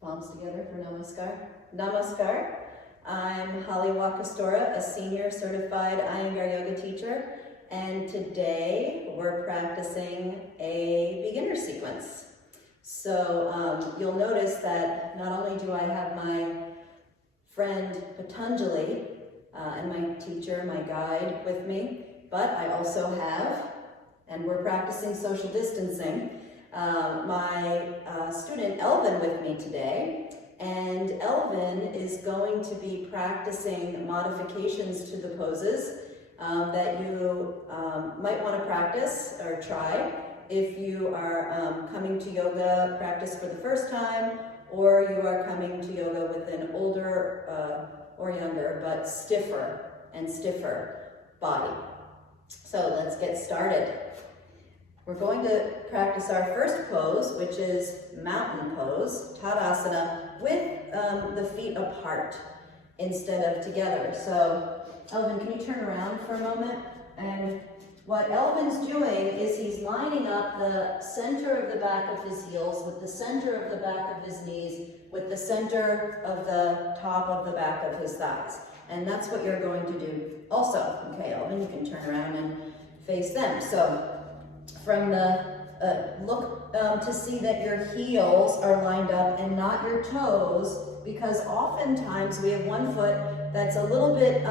Palms together for Namaskar. Namaskar. I'm Holly Wakastora, a senior certified Iyengar yoga teacher, and today we're practicing a beginner sequence. So you'll notice that not only do I have my friend Patanjali and my teacher, my guide with me, but I also have, and we're practicing social distancing, my student Elvin with me today, and Elvin is going to be practicing modifications to the poses that you might want to practice or try if you are coming to yoga practice for the first time, or you are coming to yoga with an older or younger but stiffer and stiffer body. So let's get started. We're going to practice our first pose, which is mountain pose, Tadasana, with the feet apart instead of together. So, Elvin, can you turn around for a moment? And what Elvin's doing is he's lining up the center of the back of his heels with the center of the back of his knees with the center of the top of the back of his thighs. And that's what you're going to do also. Okay, Elvin, you can turn around and face them. So, from the look to see that your heels are lined up and not your toes, because oftentimes we have one foot that's a little bit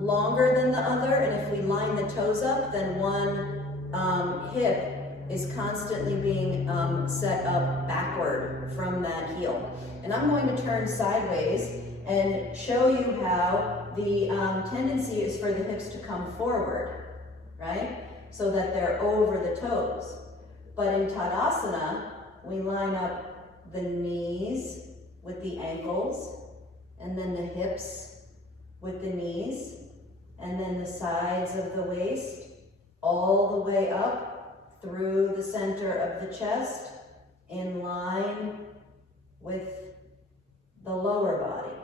longer than the other, and if we line the toes up, then one hip is constantly being set up backward from that heel. And I'm going to turn sideways and show you how the tendency is for the hips to come forward, right? So that they're over the toes. But in Tadasana, we line up the knees with the ankles, and then the hips with the knees, and then the sides of the waist, all the way up through the center of the chest, in line with the lower body.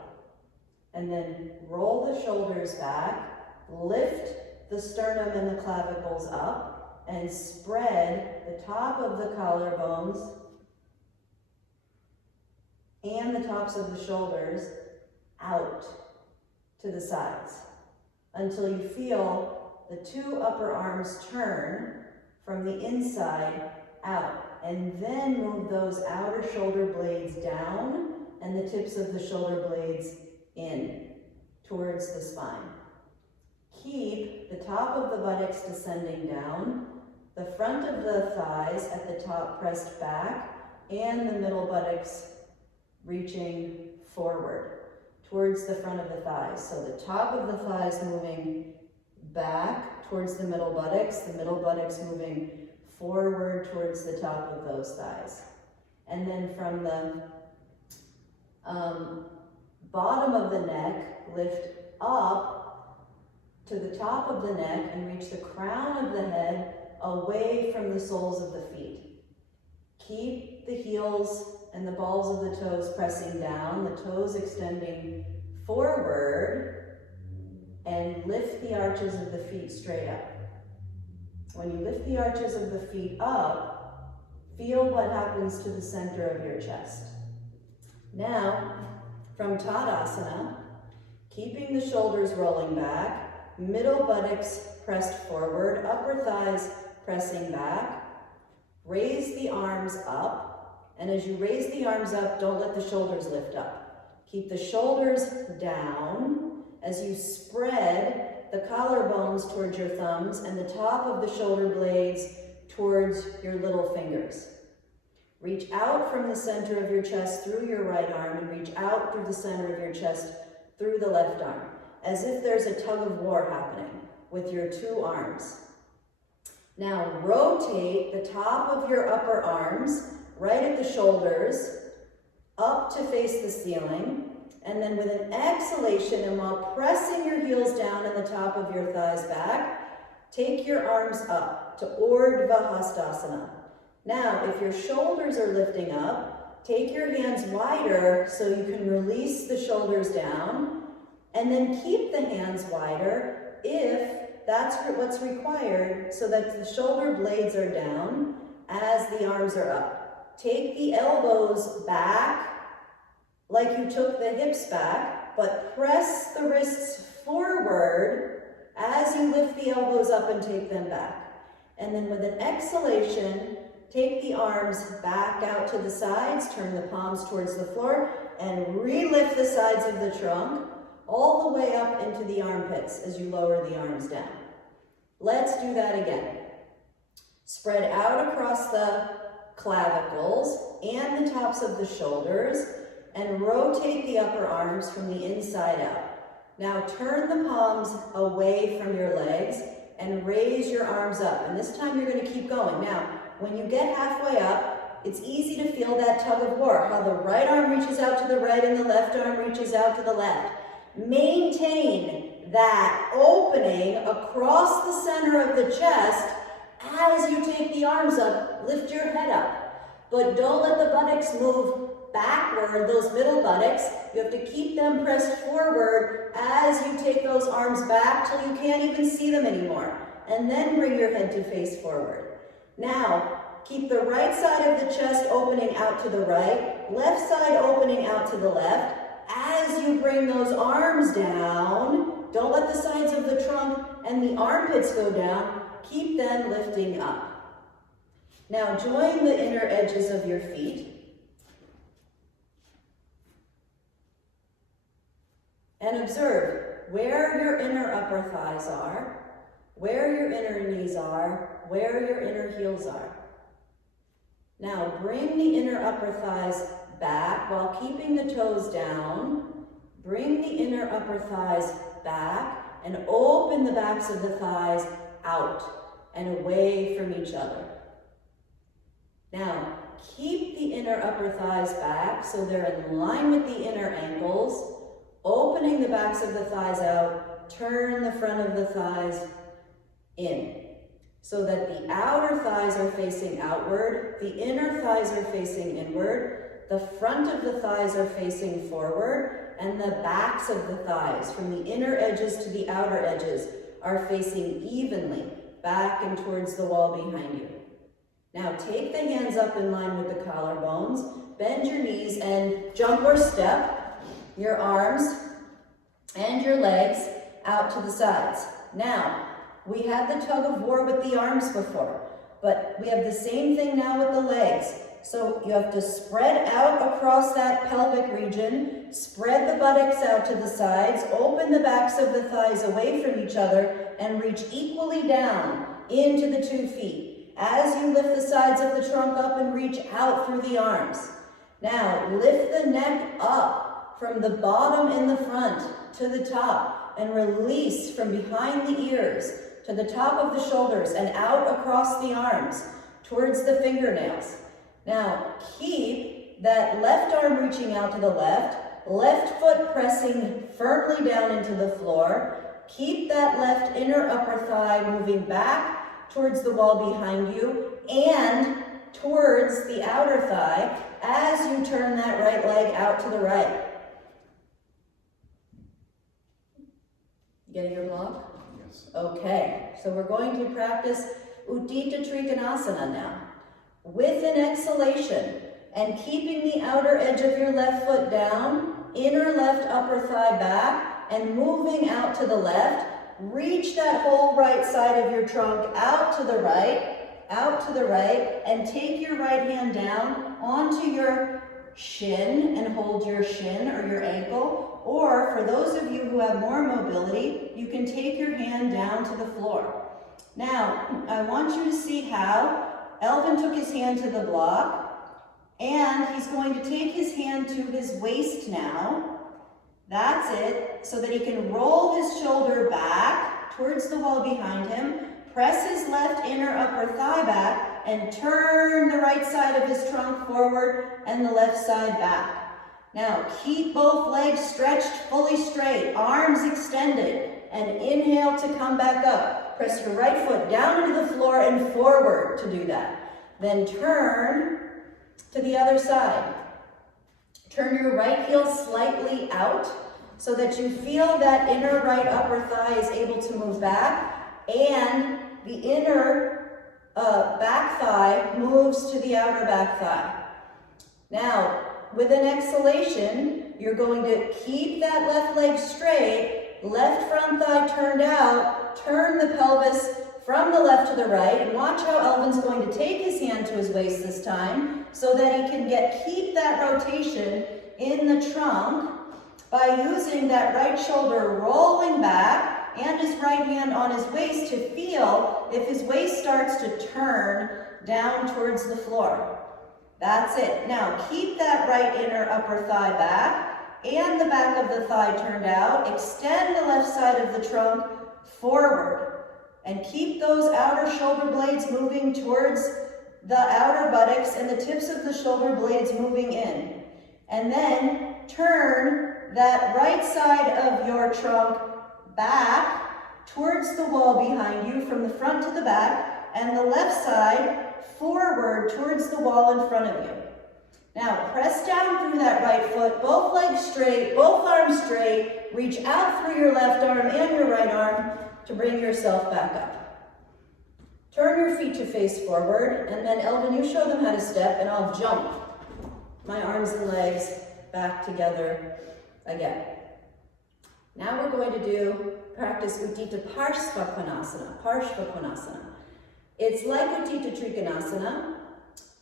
And then roll the shoulders back, lift the sternum and the clavicles up, and spread the top of the collarbones and the tops of the shoulders out to the sides until you feel the two upper arms turn from the inside out, and then move those outer shoulder blades down and the tips of the shoulder blades in towards the spine. Keep the top of the buttocks descending down, the front of the thighs at the top pressed back, and the middle buttocks reaching forward towards the front of the thighs. So the top of the thighs moving back towards the middle buttocks moving forward towards the top of those thighs. And then from the bottom of the neck, lift up to the top of the neck and reach the crown of the head away from the soles of the feet. Keep the heels and the balls of the toes pressing down, the toes extending forward, and lift the arches of the feet straight up. When you lift the arches of the feet up, feel what happens to the center of your chest. Now, from Tadasana, keeping the shoulders rolling back, middle buttocks pressed forward, upper thighs pressing back. Raise the arms up, and as you raise the arms up, don't let the shoulders lift up. Keep the shoulders down as you spread the collarbones towards your thumbs and the top of the shoulder blades towards your little fingers. Reach out from the center of your chest through your right arm, and reach out through the center of your chest through the left arm, as if there's a tug of war happening with your two arms. Now rotate the top of your upper arms right at the shoulders up to face the ceiling, and then with an exhalation, and while pressing your heels down and the top of your thighs back, take your arms up to Urdhva Hastasana. Now, if your shoulders are lifting up, take your hands wider so you can release the shoulders down, and then keep the hands wider if that's what's required, so that the shoulder blades are down as the arms are up. Take the elbows back like you took the hips back, but press the wrists forward as you lift the elbows up and take them back. And then with an exhalation, take the arms back out to the sides, turn the palms towards the floor, and re-lift the sides of the trunk all the way up into the armpits as you lower the arms down. Let's do that again. Spread out across the clavicles and the tops of the shoulders, and rotate the upper arms from the inside out. Now turn the palms away from your legs and raise your arms up. And this time you're going to keep going. Now, when you get halfway up, it's easy to feel that tug of war, how the right arm reaches out to the right and the left arm reaches out to the left. Maintain that opening across the center of the chest as you take the arms up. Lift your head up. But don't let the buttocks move backward, those middle buttocks. You have to keep them pressed forward as you take those arms back till you can't even see them anymore. And then bring your head to face forward. Now, keep the right side of the chest opening out to the right, left side opening out to the left. As you bring those arms down, don't let the sides of the trunk and the armpits go down. Keep them lifting up. Now, join the inner edges of your feet. And observe where your inner upper thighs are, where your inner knees are, where your inner heels are. Now bring the inner upper thighs back while keeping the toes down. Bring the inner upper thighs back and open the backs of the thighs out and away from each other. Now keep the inner upper thighs back so they're in line with the inner ankles. Opening the backs of the thighs out, turn the front of the thighs in so that the outer thighs are facing outward, the inner thighs are facing inward, the front of the thighs are facing forward, and the backs of the thighs from the inner edges to the outer edges are facing evenly back and towards the wall behind you. Now take the hands up in line with the collarbones, bend your knees and jump or step your arms and your legs out to the sides. Now, we had the tug of war with the arms before, but we have the same thing now with the legs. So you have to spread out across that pelvic region, spread the buttocks out to the sides, open the backs of the thighs away from each other, and reach equally down into the 2 feet. As you lift the sides of the trunk up and reach out through the arms. Now, lift the neck up from the bottom in the front to the top and release from behind the ears to the top of the shoulders and out across the arms towards the fingernails. Now keep that left arm reaching out to the left foot pressing firmly down into the floor. Keep that left inner upper thigh moving back towards the wall behind you and towards the outer thigh as you turn that right leg out to the right. Getting your block? Yes. Okay, so we're going to practice Utthita Trikonasana now. With an exhalation and keeping the outer edge of your left foot down, inner left upper thigh back, and moving out to the left, reach that whole right side of your trunk out to the right, and take your right hand down onto your shin and hold your shin or your ankle. Or for those of you who have more mobility, you can take your hand down to the floor. Now, I want you to see how Elvin took his hand to the block, and he's going to take his hand to his waist now. That's it, so that he can roll his shoulder back towards the wall behind him, press his left inner upper thigh back, and turn the right side of his trunk forward and the left side back. Now, keep both legs stretched fully straight, arms extended, and inhale to come back up. Press your right foot down into the floor and forward to do that. Then turn to the other side. Turn your right heel slightly out so that you feel that inner right upper thigh is able to move back, and the inner back thigh moves to the outer back thigh. Now, with an exhalation, you're going to keep that left leg straight, left front thigh turned out, turn the pelvis from the left to the right, and watch how Elvin's going to take his hand to his waist this time so that he can keep that rotation in the trunk by using that right shoulder rolling back and his right hand on his waist to feel if his waist starts to turn down towards the floor. That's it. Now keep that right inner upper thigh back and the back of the thigh turned out. Extend the left side of the trunk forward. And keep those outer shoulder blades moving towards the outer buttocks and the tips of the shoulder blades moving in. And then turn that right side of your trunk back towards the wall behind you from the front to the back, and the left side forward towards the wall in front of you. Now press down through that right foot, both legs straight, both arms straight. Reach out through your left arm and your right arm to bring yourself back up. Turn your feet to face forward, and then Elvin, you show them how to step, and I'll jump my arms and legs back together again. Now we're going to practice Utthita Parsvakonasana. It's like Utthita Trikonasana,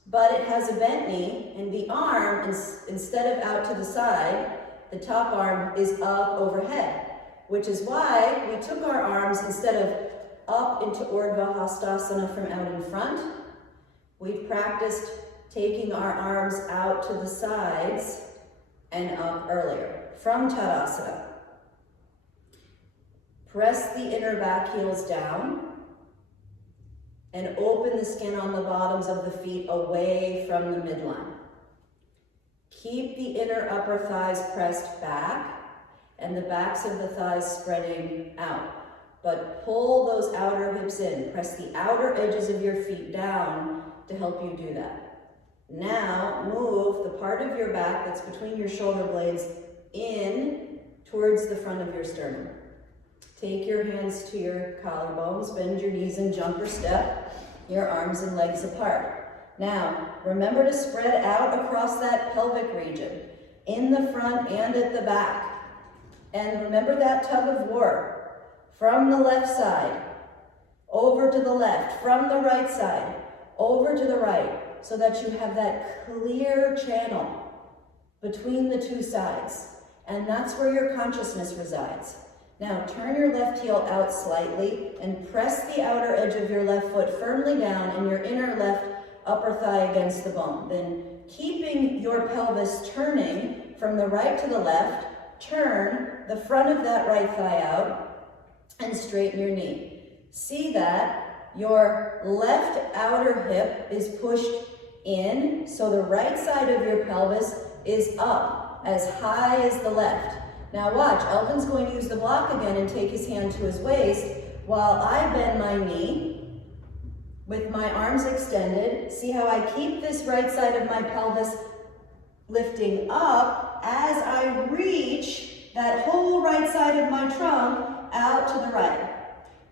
but it has a bent knee, and the arm, instead of out to the side, the top arm is up overhead, which is why we took our arms, instead of up into Urdhva Hastasana from out in front, we've practiced taking our arms out to the sides and up earlier. From Tadasana. Press the inner back heels down and open the skin on the bottoms of the feet away from the midline. Keep the inner upper thighs pressed back and the backs of the thighs spreading out. But pull those outer hips in. Press the outer edges of your feet down to help you do that. Now move the part of your back that's between your shoulder blades in towards the front of your sternum. Take your hands to your collarbones, bend your knees and jump or step, your arms and legs apart. Now, remember to spread out across that pelvic region, in the front and at the back. And remember that tug of war. From the left side, over to the left, from the right side, over to the right, so that you have that clear channel between the two sides. And that's where your consciousness resides. Now turn your left heel out slightly and press the outer edge of your left foot firmly down and your inner left upper thigh against the bone. Then keeping your pelvis turning from the right to the left, turn the front of that right thigh out and straighten your knee. See that your left outer hip is pushed in, so the right side of your pelvis is up as high as the left. Now watch, Elvin's going to use the block again and take his hand to his waist while I bend my knee with my arms extended. See how I keep this right side of my pelvis lifting up as I reach that whole right side of my trunk out to the right.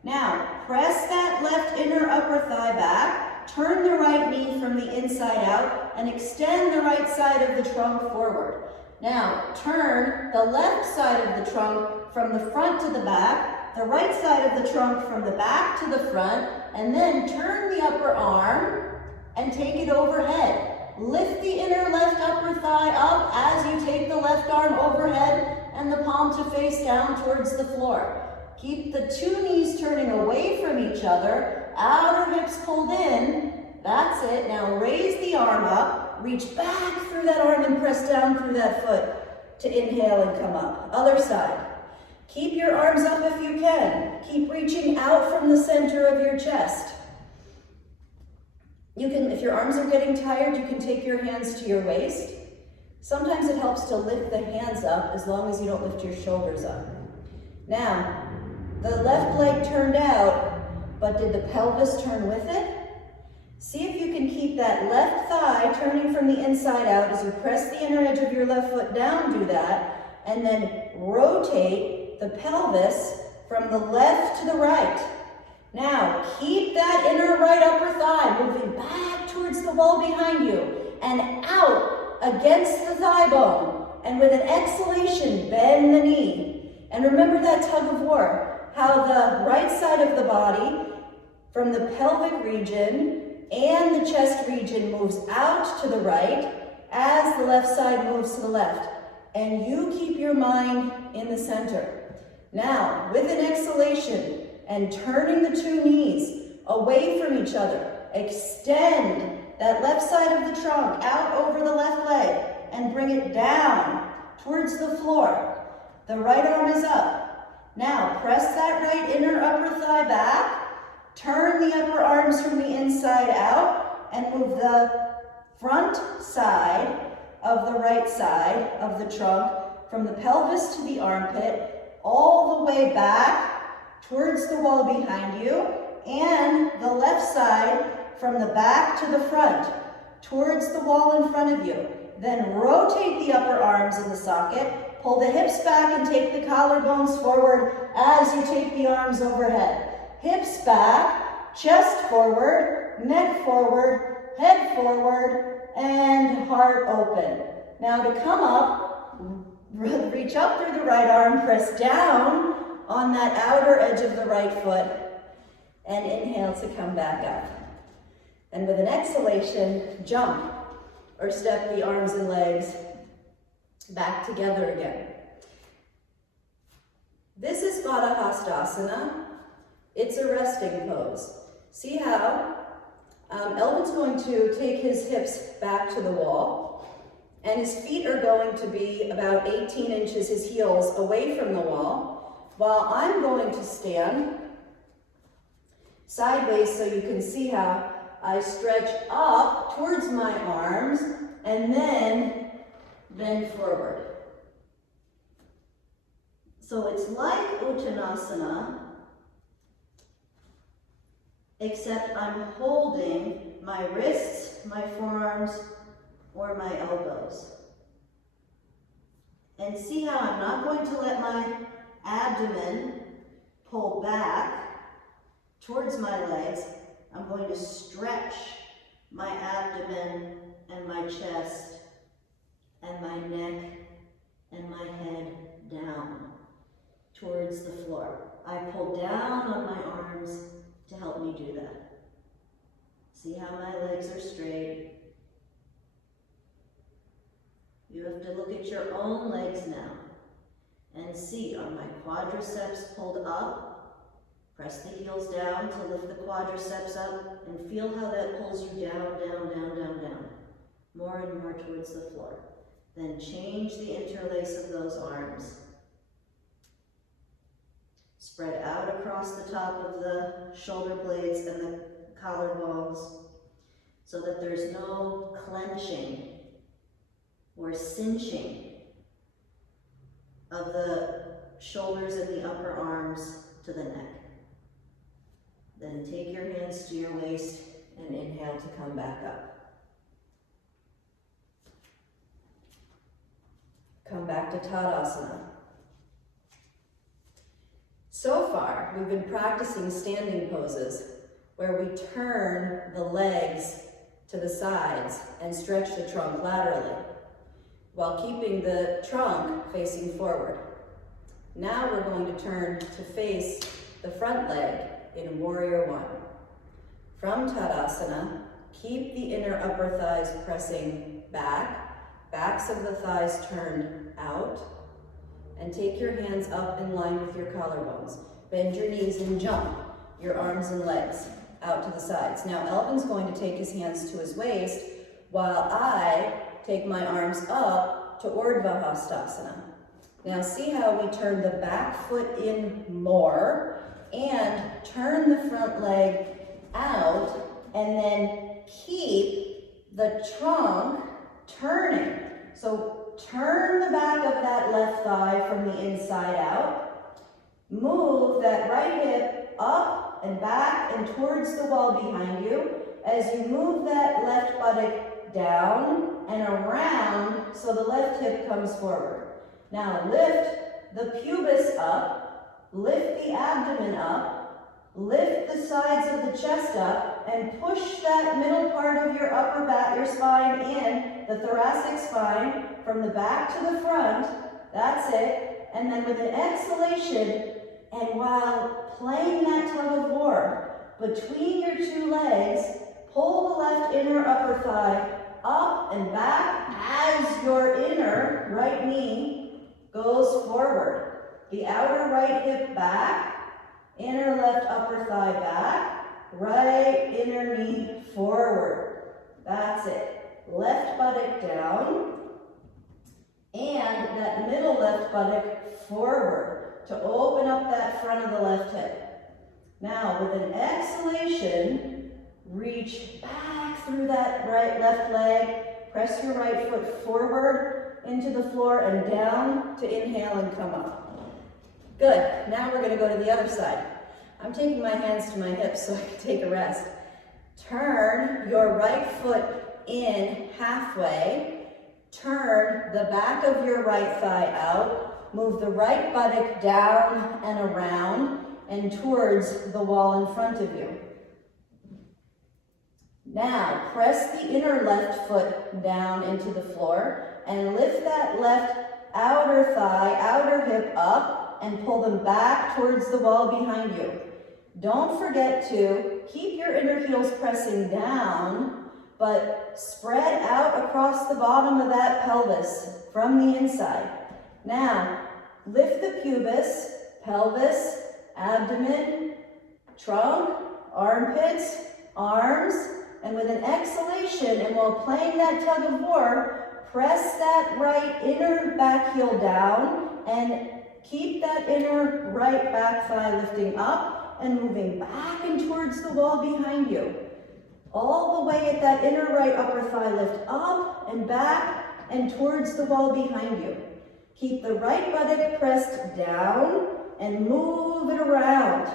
Now, press that left inner upper thigh back, turn the right knee from the inside out, and extend the right side of the trunk forward. Now, turn the left side of the trunk from the front to the back, the right side of the trunk from the back to the front, and then turn the upper arm and take it overhead. Lift the inner left upper thigh up as you take the left arm overhead and the palm to face down towards the floor. Keep the two knees turning away from each other, outer hips pulled in. That's it. Now raise the arm up, reach back through that arm and press down through that foot to inhale and come up. Other side. Keep your arms up if you can. Keep reaching out from the center of your chest. You can, if your arms are getting tired, you can take your hands to your waist. Sometimes it helps to lift the hands up as long as you don't lift your shoulders up. Now, the left leg turned out, but did the pelvis turn with it? See if you can keep that left thigh turning from the inside out as you press the inner edge of your left foot down, do that, and then rotate the pelvis from the left to the right. Now, keep that inner right upper thigh moving back towards the wall behind you and out against the thigh bone. And with an exhalation, bend the knee. And remember that tug of war, how the right side of the body from the pelvic region and the chest region moves out to the right as the left side moves to the left. And you keep your mind in the center. Now, with an exhalation and turning the two knees away from each other, extend that left side of the trunk out over the left leg and bring it down towards the floor. The right arm is up. Now, press that right inner upper thigh back. Turn the upper arms from the inside out and move the front side of the right side of the trunk from the pelvis to the armpit, all the way back towards the wall behind you, and the left side from the back to the front, towards the wall in front of you. Then rotate the upper arms in the socket, pull the hips back and take the collarbones forward as you take the arms overhead. Hips back, chest forward, neck forward, head forward, and heart open. Now to come up, reach up through the right arm, press down on that outer edge of the right foot, and inhale to come back up. And with an exhalation, jump or step the arms and legs back together again. This is Urdhva Hastasana. It's a resting pose. See how Elvin's going to take his hips back to the wall, and his feet are going to be about 18 inches, his heels, away from the wall, while I'm going to stand sideways so you can see how I stretch up towards my arms and then bend forward. So it's like Uttanasana, except I'm holding my wrists, my forearms, or my elbows. And see how I'm not going to let my abdomen pull back towards my legs. I'm going to stretch my abdomen and my chest and my neck and my head down towards the floor. I pull down on my arms to help me do that. See how my legs are straight. You have to look at your own legs now and see, are my quadriceps pulled up? Press the heels down to lift the quadriceps up and feel how that pulls you down, down, down, down, down. More and more towards the floor. Then change the interlace of those arms. Spread out across the top of the shoulder blades and the collarbones so that there's no clenching or cinching of the shoulders and the upper arms to the neck. Then take your hands to your waist and inhale to come back up. Come back to Tadasana. So far, we've been practicing standing poses where we turn the legs to the sides and stretch the trunk laterally while keeping the trunk facing forward. Now we're going to turn to face the front leg in Warrior One. From Tadasana, keep the inner upper thighs pressing back, backs of the thighs turned out, and take your hands up in line with your collarbones. Bend your knees and jump your arms and legs out to the sides. Now Elvin's going to take his hands to his waist while I take my arms up to Urdhva Hastasana. Now see how we turn the back foot in more and turn the front leg out, and then keep the trunk turning. So turn the back of that left thigh from the inside out. Move that right hip up and back and towards the wall behind you as you move that left buttock down and around so the left hip comes forward. Now lift the pubis up. Lift the abdomen up, lift the sides of the chest up, and push that middle part of your upper back, your spine in the thoracic spine from the back to the front. That's it. And then with an exhalation, and while playing that tug of war between your two legs, pull the left inner upper thigh up and back as your inner right knee goes forward. The outer right hip back, inner left upper thigh back, right inner knee forward. That's it. Left buttock down, and that middle left buttock forward to open up that front of the left hip. Now, with an exhalation, reach back through that left leg, press your right foot forward into the floor and down to inhale and come up. Good. Now we're going to go to the other side. I'm taking my hands to my hips so I can take a rest. Turn your right foot in halfway. Turn the back of your right thigh out. Move the right buttock down and around and towards the wall in front of you. Now, press the inner left foot down into the floor and lift that left outer thigh, outer hip up and pull them back towards the wall behind you. Don't forget to keep your inner heels pressing down, but spread out across the bottom of that pelvis from the inside. Now, lift the pubis, pelvis, abdomen, trunk, armpits, arms, and with an exhalation, and while playing that tug of war, press that right inner back heel down and keep that inner right back thigh lifting up and moving back and towards the wall behind you. All the way at that inner right upper thigh, lift up and back and towards the wall behind you. Keep the right buttock pressed down and move it around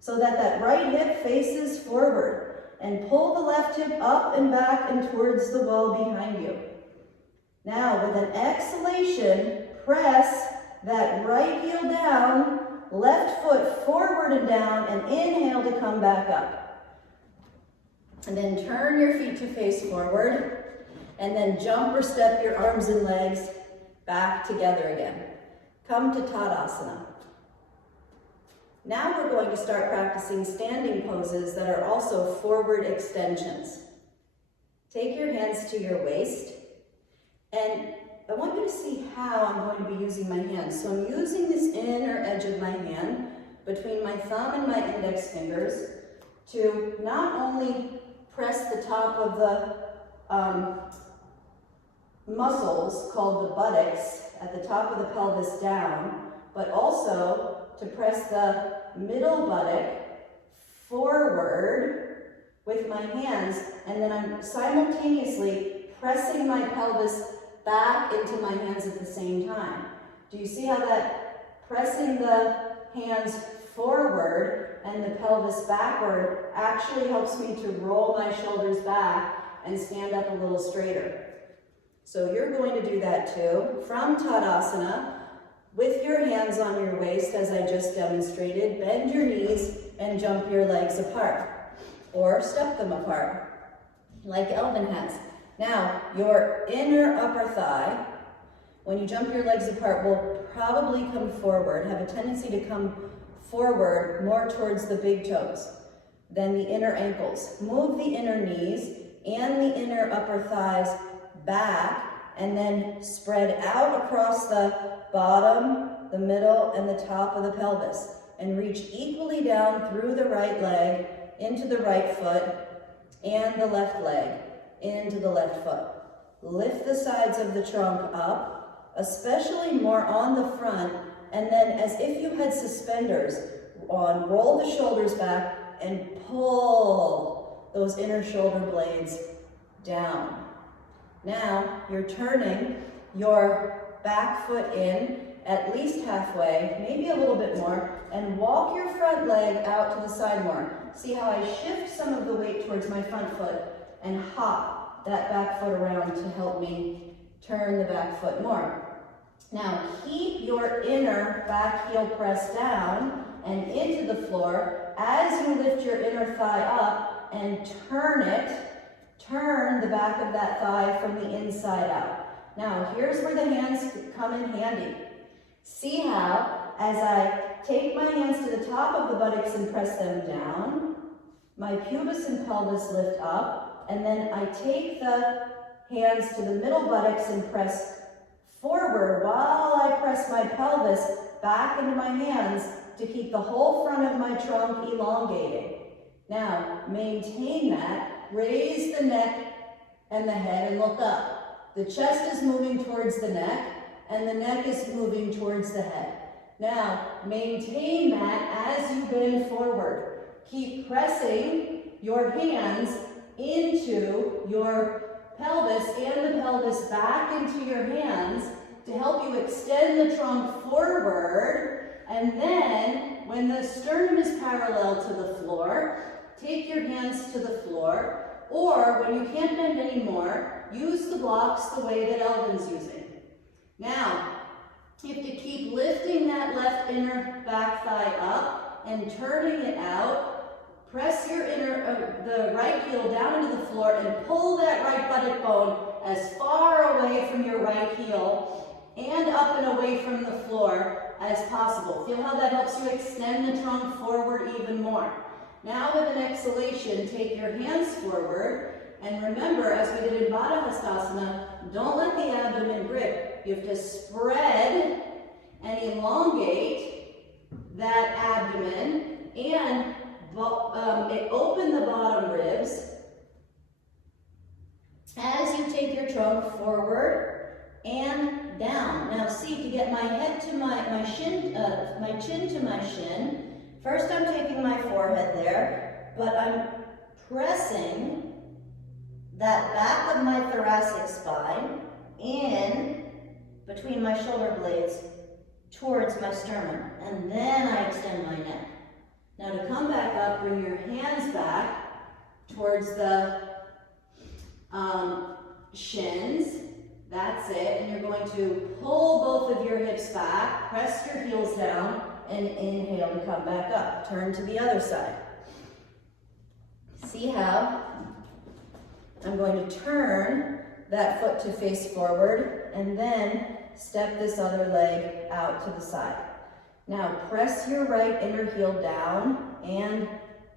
so that that right hip faces forward. And pull the left hip up and back and towards the wall behind you. Now, with an exhalation, press that right heel down, left foot forward and down, and inhale to come back up. And then turn your feet to face forward, and then jump or step your arms and legs back together again. Come to Tadasana. Now we're going to start practicing standing poses that are also forward extensions. Take your hands to your waist, and I want you to see how I'm going to be using my hands. So I'm using this inner edge of my hand between my thumb and my index fingers to not only press the top of the muscles called the buttocks at the top of the pelvis down, but also to press the middle buttock forward with my hands, and then I'm simultaneously pressing my pelvis back into my hands at the same time. Do you see how that pressing the hands forward and the pelvis backward actually helps me to roll my shoulders back and stand up a little straighter? So you're going to do that too. From Tadasana, with your hands on your waist, as I just demonstrated, bend your knees and jump your legs apart, or step them apart, like Elvin has. Now, your inner upper thigh, when you jump your legs apart, will probably come forward, have a tendency to come forward more towards the big toes than the inner ankles. Move the inner knees and the inner upper thighs back, and then spread out across the bottom, the middle, and the top of the pelvis. And reach equally down through the right leg, into the right foot, and the left leg, into the left foot. Lift the sides of the trunk up, especially more on the front, and then as if you had suspenders on, roll the shoulders back and pull those inner shoulder blades down. Now, you're turning your back foot in at least halfway, maybe a little bit more, and walk your front leg out to the side more. See how I shift some of the weight towards my front foot and hop that back foot around to help me turn the back foot more. Now, keep your inner back heel pressed down and into the floor as you lift your inner thigh up and turn it turn the back of that thigh from the inside out. Now, here's where the hands come in handy. See how, as I take my hands to the top of the buttocks and press them down, my pubis and pelvis lift up, and then I take the hands to the middle buttocks and press forward while I press my pelvis back into my hands to keep the whole front of my trunk elongated. Now, maintain that. Raise the neck and the head and look up. The chest is moving towards the neck, and the neck is moving towards the head. Now, maintain that as you bend forward. Keep pressing your hands into your pelvis and the pelvis back into your hands to help you extend the trunk forward. And then, when the sternum is parallel to the floor, take your hands to the floor, or when you can't bend anymore, use the blocks the way that Elvin's using. Now, you have to keep lifting that left inner back thigh up and turning it out. Press your the right heel down into the floor and pull that right buttock bone as far away from your right heel and up and away from the floor as possible. Feel how that helps you extend the trunk forward even more. Now with an exhalation, take your hands forward, and remember, as we did in Adho Mukha Svanasana, don't let the abdomen grip. You have to spread and elongate that abdomen and open the bottom ribs as you take your trunk forward and down. Now see, to get my head to my chin to my shin, first I'm taking my forehead there, but I'm pressing that back of my thoracic spine in between my shoulder blades towards my sternum, and then I extend my neck. Now to come back up, bring your hands back towards the shins. That's it, and you're going to pull both of your hips back, press your heels down, and inhale to come back up. Turn to the other side. See how I'm going to turn that foot to face forward and then step this other leg out to the side. Now press your right inner heel down and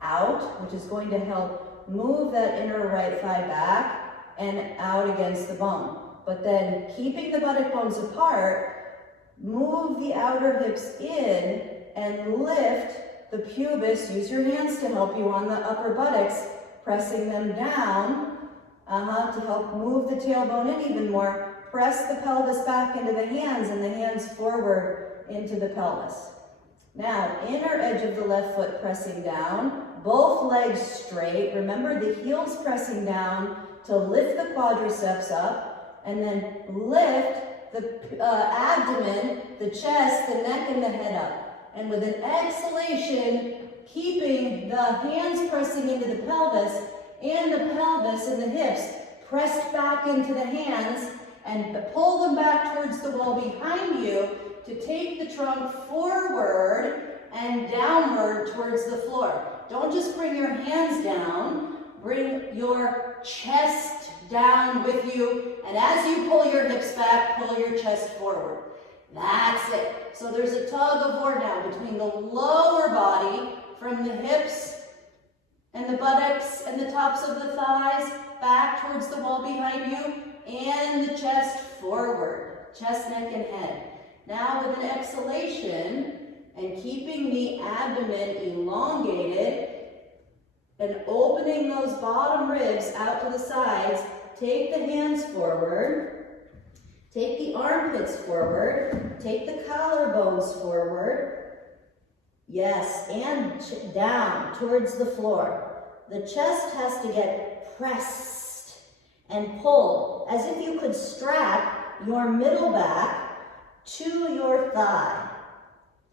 out, which is going to help move that inner right thigh back and out against the bone. But then keeping the buttock bones apart, move the outer hips in and lift the pubis. Use your hands to help you on the upper buttocks, pressing them down to help move the tailbone in even more. Press the pelvis back into the hands and the hands forward into the pelvis. Now, inner edge of the left foot pressing down, both legs straight. Remember the heels pressing down to lift the quadriceps up, and then lift the abdomen, the chest, the neck, and the head up. And with an exhalation, keeping the hands pressing into the pelvis and the pelvis and the hips pressed back into the hands, and pull them back towards the wall behind you to take the trunk forward and downward towards the floor. Don't just bring your hands down, bring your chest down with you, and as you pull your hips back, pull your chest forward. That's it. So there's a tug of war now between the lower body from the hips and the buttocks and the tops of the thighs back towards the wall behind you, and the chest forward, chest, neck, and head. Now with an exhalation and keeping the abdomen elongated and opening those bottom ribs out to the sides, take the hands forward, take the armpits forward, take the collarbones forward, yes, and down towards the floor. The chest has to get pressed and pulled as if you could strap your middle back to your thigh,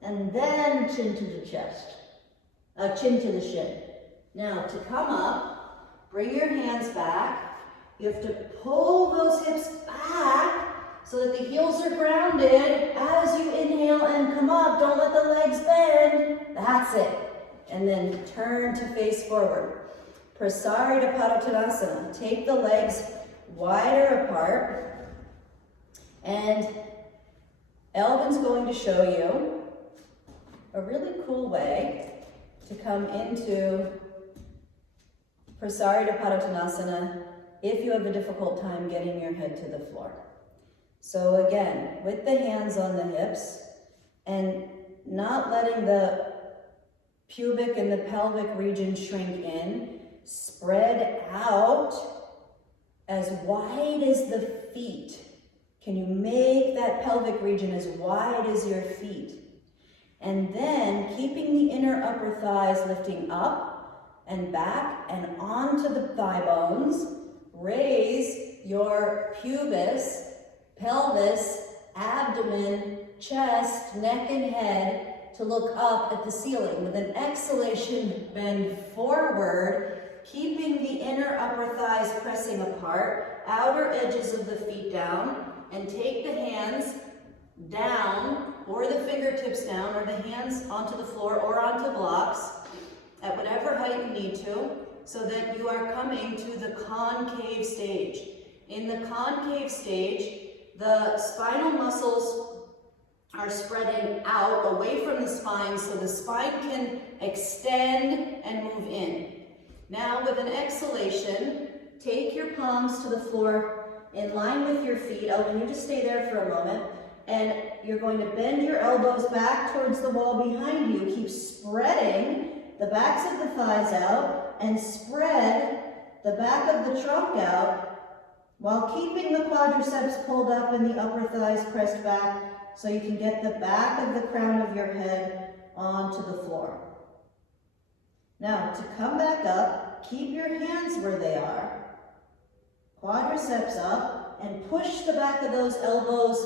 and then chin to the chest, chin to the shin. Now to come up, bring your hands back. You have to pull those hips back so that the heels are grounded as you inhale and come up. Don't let the legs bend. That's it. And then turn to face forward. Prasarita Padottanasana. Take the legs wider apart, and Elvin's going to show you a really cool way to come into Prasarita Padottanasana if you have a difficult time getting your head to the floor. So again, with the hands on the hips and not letting the pubic and the pelvic region shrink in, spread out as wide as the feet. Can you make that pelvic region as wide as your feet? And then keeping the inner upper thighs lifting up and back and onto the thigh bones, raise your pubis, pelvis, abdomen, chest, neck, and head to look up at the ceiling. With an exhalation, bend forward, keeping the inner upper thighs pressing apart, outer edges of the feet down, and take the hands down, or the fingertips down, or the hands onto the floor or onto blocks at whatever height you need to, so that you are coming to the concave stage. In the concave stage, the spinal muscles are spreading out away from the spine so the spine can extend and move in. Now with an exhalation, take your palms to the floor in line with your feet. Elvin, you just stay there for a moment. And you're going to bend your elbows back towards the wall behind you. Keep spreading the backs of the thighs out and spread the back of the trunk out while keeping the quadriceps pulled up and the upper thighs pressed back so you can get the back of the crown of your head onto the floor. Now, to come back up, keep your hands where they are. Quadriceps up, and push the back of those elbows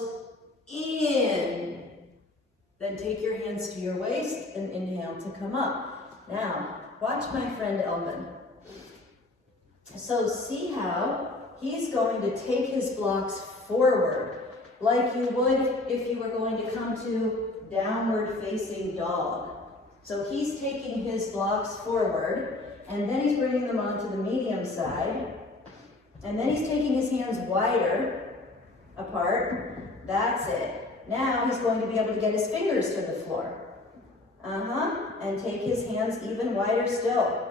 in. Then take your hands to your waist and inhale to come up. Now, watch my friend Elvin. So see how he's going to take his blocks forward, like you would if you were going to come to downward facing dog. So he's taking his blocks forward, and then he's bringing them onto the medium side, and then he's taking his hands wider apart. That's it. Now he's going to be able to get his fingers to the floor. And take his hands even wider still.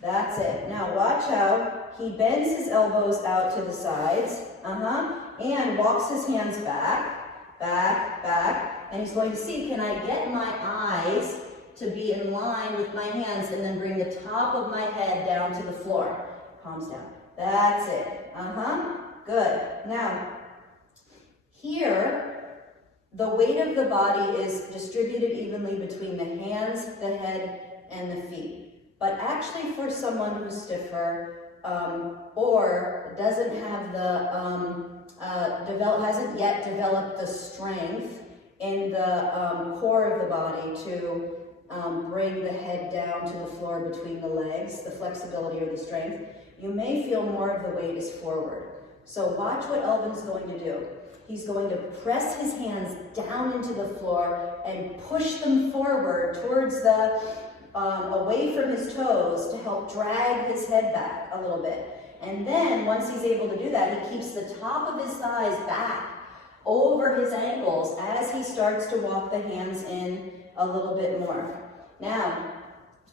That's it. Now watch how he bends his elbows out to the sides. And walks his hands back, back, back. And he's going to see, can I get my eyes to be in line with my hands, and then bring the top of my head down to the floor. Palms down. That's it. Good. Now, here, the weight of the body is distributed evenly between the hands, the head, and the feet. But actually for someone who's stiffer, or doesn't have the, hasn't yet developed the strength in the core of the body to bring the head down to the floor between the legs, the flexibility or the strength, you may feel more of the weight is forward. So watch what Elvin's going to do. He's going to press his hands down into the floor and push them forward towards the, away from his toes to help drag his head back a little bit. And then once he's able to do that, he keeps the top of his thighs back over his ankles as he starts to walk the hands in a little bit more. Now,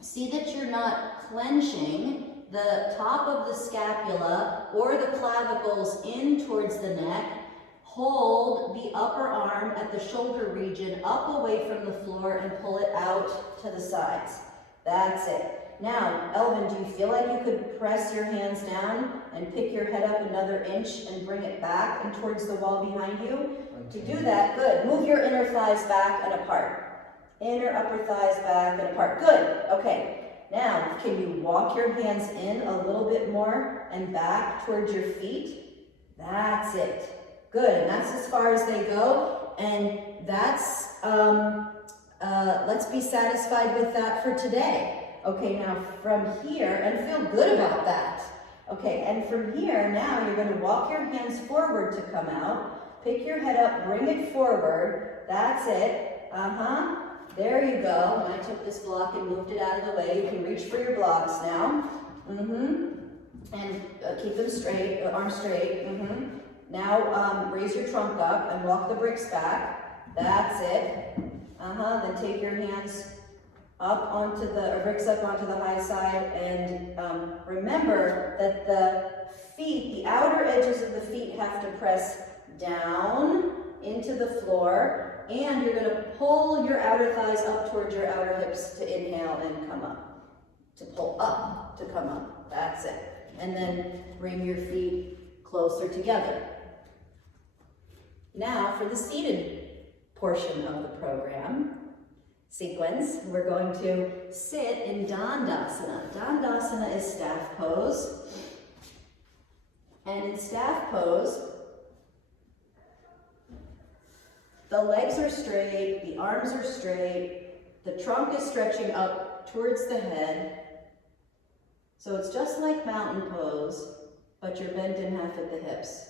see that you're not clenching the top of the scapula or the clavicles in towards the neck. Hold the upper arm at the shoulder region up away from the floor and pull it out to the sides. That's it. Now, Elvin, do you feel like you could press your hands down and pick your head up another inch and bring it back and towards the wall behind you? To do that, good. Move your inner thighs back and apart. Inner upper thighs back and apart. Good. Okay. Now, can you walk your hands in a little bit more and back towards your feet? That's it. Good. And that's as far as they go. And that's, let's be satisfied with that for today. Okay, now from here, and feel good about that. Okay, and from here, now you're going to walk your hands forward to come out. Pick your head up, bring it forward. That's it. There you go. And I took this block and moved it out of the way. You can reach for your blocks now. And keep them straight, arms straight. Now raise your trunk up and walk the bricks back. That's it. Then take your hands up onto the, or bricks up onto the high side, and remember that the feet, the outer edges of the feet have to press down into the floor, and you're going to pull your outer thighs up towards your outer hips to inhale and come up. To pull up, to come up. That's it. And then bring your feet closer together. Now for the seated portion of the program sequence, we're going to sit in Dandasana. Dandasana is staff pose. And in staff pose, the legs are straight, the arms are straight, the trunk is stretching up towards the head. So it's just like mountain pose, but you're bent in half at the hips.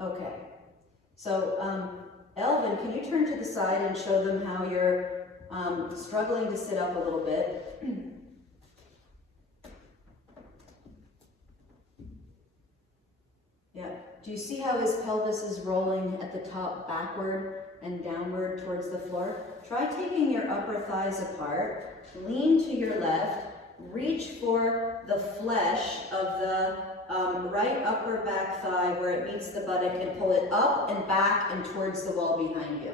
Okay, so Elvin, can you turn to the side and show them how you're struggling to sit up a little bit? Yeah, do you see how his pelvis is rolling at the top backward and downward towards the floor? Try taking your upper thighs apart, lean to your left, reach for the flesh of the right upper back thigh where it meets the buttock, and pull it up and back and towards the wall behind you.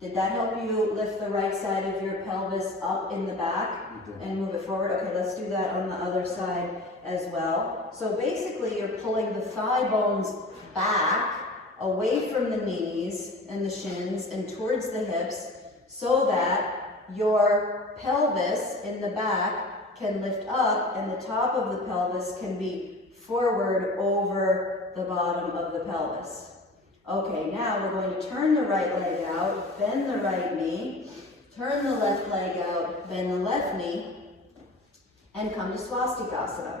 Did that help you lift the right side of your pelvis up in the back and move it forward? Okay, let's do that on the other side as well. So basically you're pulling the thigh bones back away from the knees and the shins and towards the hips, so that your pelvis in the back can lift up and the top of the pelvis can be forward over the bottom of the pelvis. Okay, now we're going to turn the right leg out, bend the right knee, turn the left leg out, bend the left knee, and come to Swastikasana.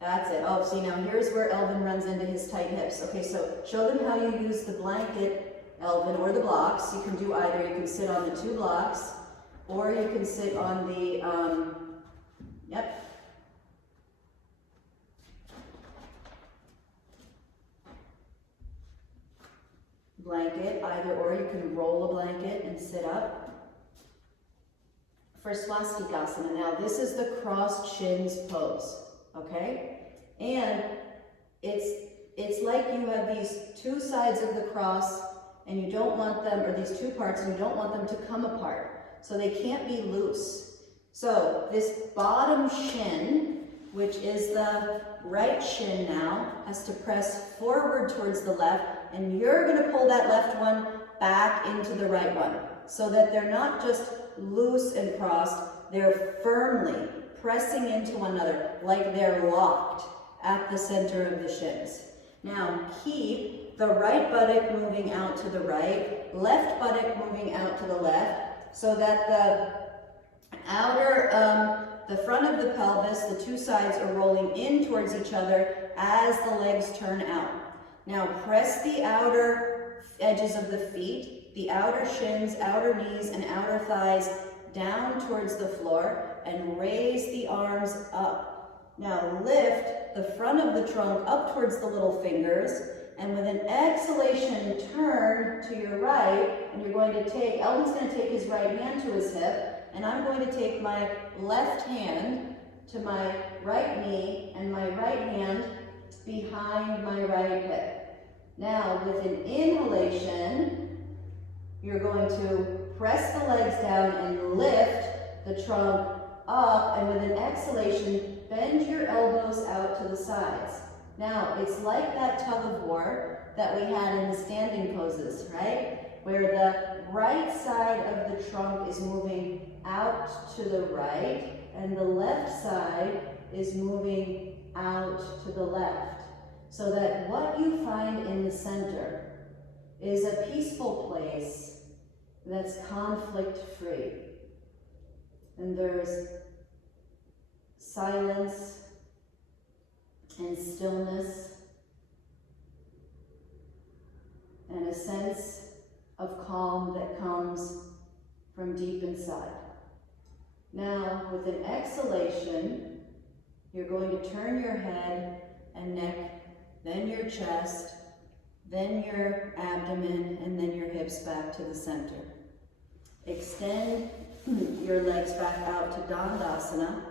That's it. Oh, see, now here's where Elvin runs into his tight hips. Okay, so show them how you use the blanket, Elvin, or the blocks. You can do either. You can sit on the 2 blocks, or you can sit on the, blanket, either or. You can roll a blanket and sit up. For Swastikasana, now this is the crossed shins pose, okay? And it's like you have these 2 sides of the cross and you don't want them, or these 2 parts, and you don't want them to come apart. So they can't be loose. So this bottom shin, which is the right shin now, has to press forward towards the left, and you're going to pull that left one back into the right one, so that they're not just loose and crossed, they're firmly pressing into one another, like they're locked at the center of the shins. Now keep the right buttock moving out to the right, left buttock moving out to the left, so that the outer, the front of the pelvis, the 2 sides are rolling in towards each other as the legs turn out. Now press the outer edges of the feet, the outer shins, outer knees, and outer thighs down towards the floor, and raise the arms up. Now lift the front of the trunk up towards the little fingers, and with an exhalation, turn to your right, and you're going to take, Elvin's going to take his right hand to his hip, and I'm going to take my left hand to my right knee, and my right hand behind my right hip. Now, with an inhalation, you're going to press the legs down and lift the trunk up, and with an exhalation, bend your elbows out to the sides. Now, it's like that tug of war that we had in the standing poses, right? Where the right side of the trunk is moving out to the right, and the left side is moving out to the left. So that what you find in the center is a peaceful place that's conflict-free. And there's silence and stillness and a sense of calm that comes from deep inside. Now, with an exhalation, you're going to turn your head and neck, then your chest, then your abdomen, and then your hips back to the center. Extend your legs back out to Dandasana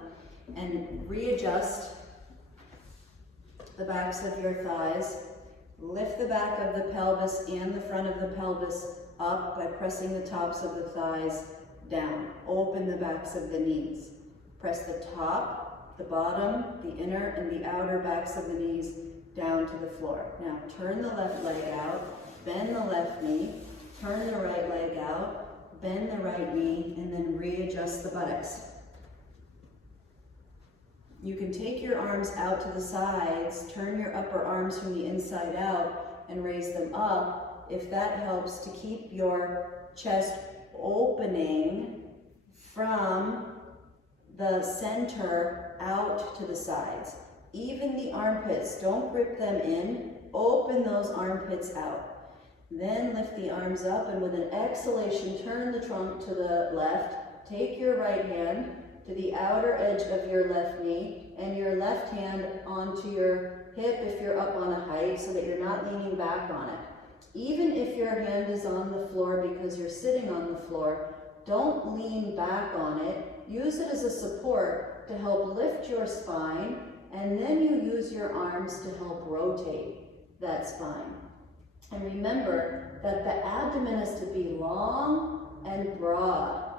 and readjust the backs of your thighs. Lift the back of the pelvis and the front of the pelvis up by pressing the tops of the thighs down. Open the backs of the knees. Press the top, the bottom, the inner, and the outer backs of the knees down to the floor. Now turn the left leg out, bend the left knee, turn the right leg out, bend the right knee, and then readjust the buttocks. You can take your arms out to the sides, turn your upper arms from the inside out, and raise them up if that helps to keep your chest opening from the center out to the sides. Even the armpits, don't grip them in, open those armpits out. Then lift the arms up, and with an exhalation, turn the trunk to the left. Take your right hand to the outer edge of your left knee, and your left hand onto your hip if you're up on a height, so that you're not leaning back on it. Even if your hand is on the floor because you're sitting on the floor, don't lean back on it. Use it as a support to help lift your spine, and then you use your arms to help rotate that spine. And remember that the abdomen is to be long and broad.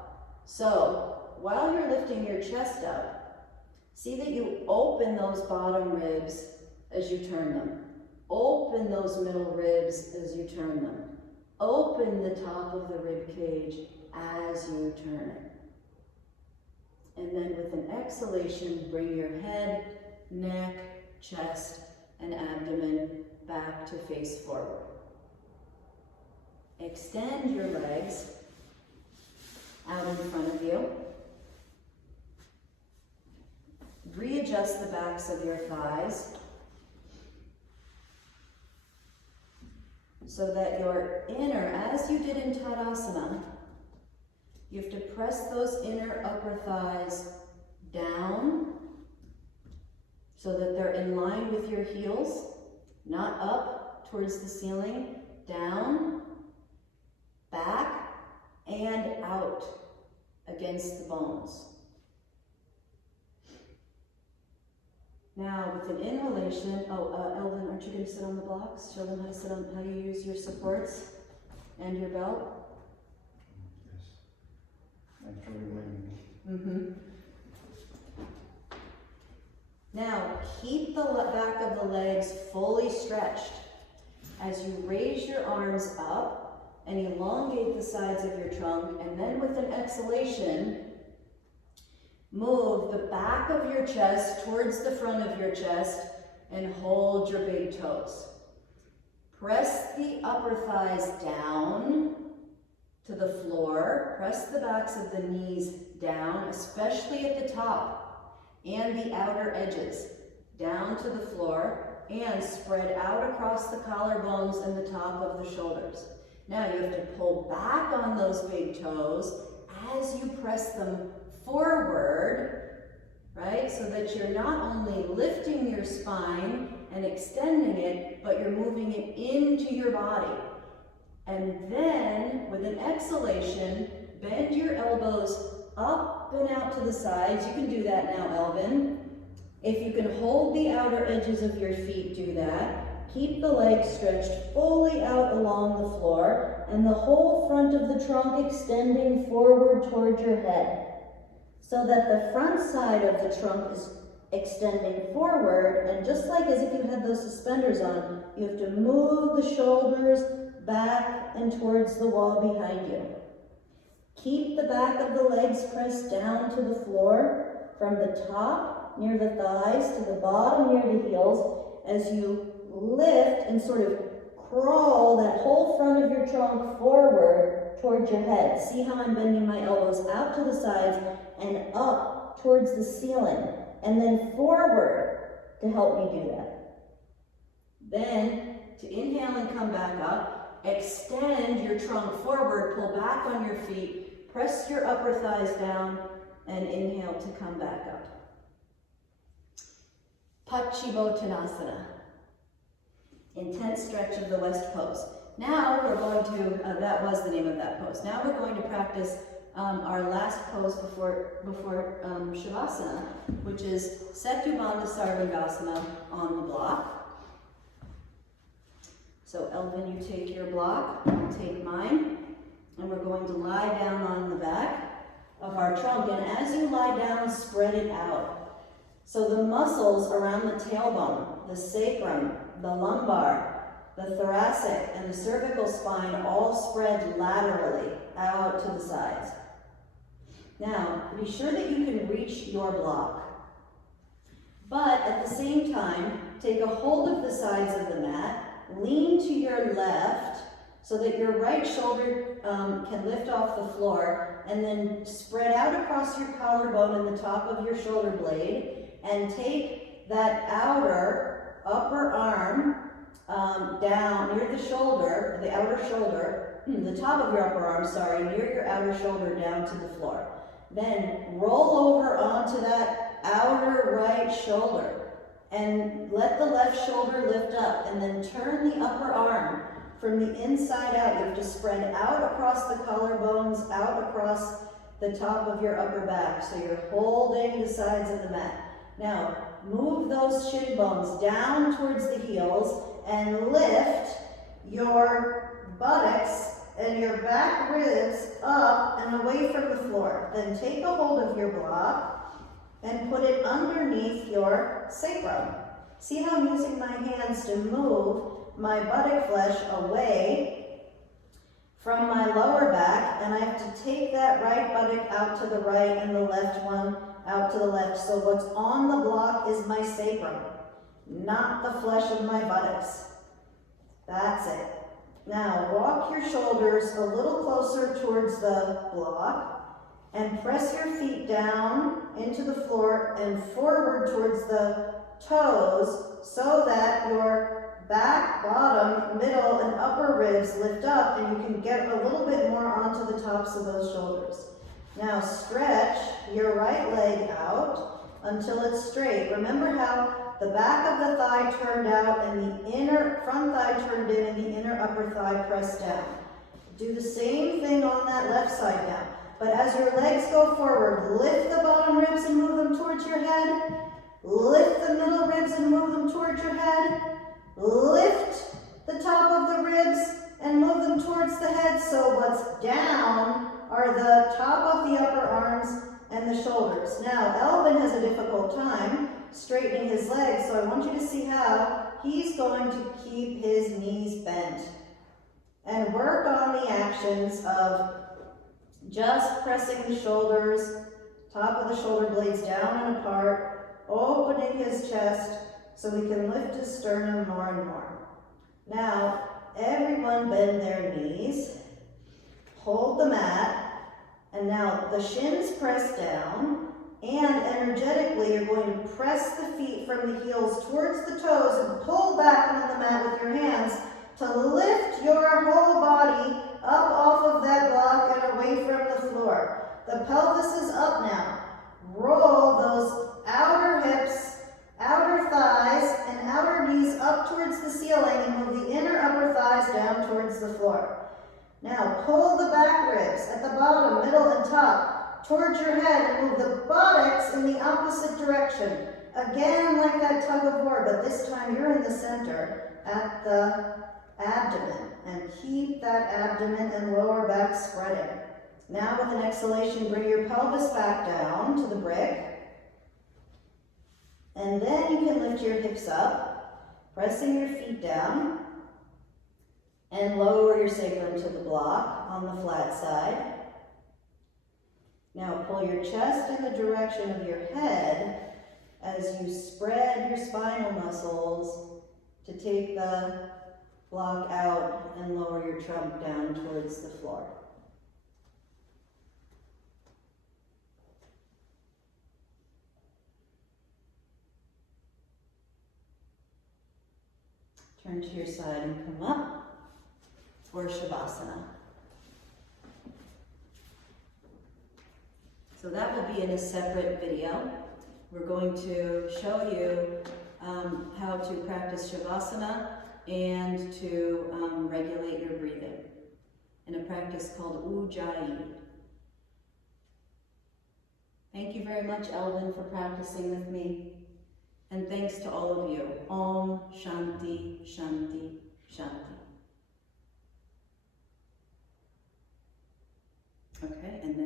So while you're lifting your chest up, see that you open those bottom ribs as you turn them. Open those middle ribs as you turn them. Open the top of the rib cage as you turn it. And then with an exhalation, bring your head, neck, chest, and abdomen back to face forward. Extend your legs out in front of you. Readjust the backs of your thighs so that your inner, as you did in Tadasana, you have to press those inner upper thighs down so that they're in line with your heels, not up towards the ceiling, down, back, and out against the bones. Now, with an inhalation, Elvin, aren't you going to sit on the blocks? Show them how you use your supports and your belt. Yes. I'm trying to Mm-hmm. Now, keep the back of the legs fully stretched as you raise your arms up and elongate the sides of your trunk, and then with an exhalation, move the back of your chest towards the front of your chest and hold your big toes. Press the upper thighs down to the floor. Press the backs of the knees down, especially at the top and the outer edges, down to the floor, and spread out across the collarbones and the top of the shoulders. Now you have to pull back on those big toes as you press them forward, right? So that you're not only lifting your spine and extending it, but you're moving it into your body. And then, with an exhalation, bend your elbows up and out to the sides. You can do that now, Elvin. If you can hold the outer edges of your feet, do that. Keep the legs stretched fully out along the floor, and the whole front of the trunk extending forward toward your head, so that the front side of the trunk is extending forward, and just like as if you had those suspenders on, you have to move the shoulders back and towards the wall behind you. Keep the back of the legs pressed down to the floor, from the top near the thighs to the bottom near the heels, as you lift and sort of crawl that whole front of your trunk forward towards your head. See how I'm bending my elbows out to the sides and up towards the ceiling, and then forward to help me do that. Then, to inhale and come back up, extend your trunk forward, pull back on your feet, press your upper thighs down and inhale to come back up. Paschimottanasana. Intense stretch of the west pose. Now we're going to, that was the name of that pose. Now we're going to practice our last pose before Savasana, which is Setu Bandha Sarvangasana on the block. So Elvin, you take your block, I'll take mine, and we're going to lie down on the back of our trunk. And as you lie down, spread it out. So the muscles around the tailbone, the sacrum, the lumbar, the thoracic, and the cervical spine all spread laterally out to the sides. Now, be sure that you can reach your block. But at the same time, take a hold of the sides of the mat, lean to your left so that your right shoulder can lift off the floor, and then spread out across your collarbone and the top of your shoulder blade, and take that outer upper arm down near the shoulder, the outer shoulder, the top of your upper arm, sorry, near your outer shoulder down to the floor. Then roll over onto that outer right shoulder and let the left shoulder lift up, and then turn the upper arm from the inside out. You have to spread out across the collarbones, out across the top of your upper back, so you're holding the sides of the mat. Now, move those shin bones down towards the heels and lift your buttocks and your back ribs up and away from the floor. Then take a hold of your block and put it underneath your sacrum. See how I'm using my hands to move my buttock flesh away from my lower back, and I have to take that right buttock out to the right and the left one out to the left. So what's on the block is my sacrum, not the flesh of my buttocks. That's it. Now walk your shoulders a little closer towards the block and press your feet down into the floor and forward towards the toes so that your back, bottom, middle, and upper ribs lift up, and you can get a little bit more onto the tops of those shoulders. Now stretch your right leg out until it's straight. Remember how the back of the thigh turned out and the inner front thigh turned in and the inner upper thigh pressed down. Do the same thing on that left side now. But as your legs go forward, lift the bottom ribs and move them towards your head. Lift the middle ribs and move them towards your head. Lift the top of the ribs and move them towards the head. So what's down are the top of the upper arms and the shoulders. Now, Elvin has a difficult time straightening his legs, so I want you to see how he's going to keep his knees bent and work on the actions of just pressing the shoulders, top of the shoulder blades down and apart, opening his chest so we can lift his sternum more and more. Now, everyone bend their knees, hold the mat, and now the shins press down, and energetically you're going to press the feet from the heels towards the toes and pull back on the mat with your hands to lift your whole body up off of that block and away from the floor. The pelvis is up now. Roll those outer hips, outer thighs, and outer knees up towards the ceiling and move the inner upper thighs down towards the floor. Now pull the back ribs at the bottom, middle, and top towards your head and move the buttocks in the opposite direction. Again, like that tug of war, but this time you're in the center at the abdomen, and keep that abdomen and lower back spreading. Now with an exhalation, bring your pelvis back down to the brick, and then you can lift your hips up, pressing your feet down, and lower your sacrum to the block on the flat side. Now pull your chest in the direction of your head as you spread your spinal muscles to take the block out and lower your trunk down towards the floor. Turn to your side and come up for Savasana. So that will be in a separate video. We're going to show you how to practice Shavasana and to regulate your breathing in a practice called Ujjayi. Thank you very much, Elvin, for practicing with me. And thanks to all of you. Om Shanti, Shanti, Shanti. Okay, and then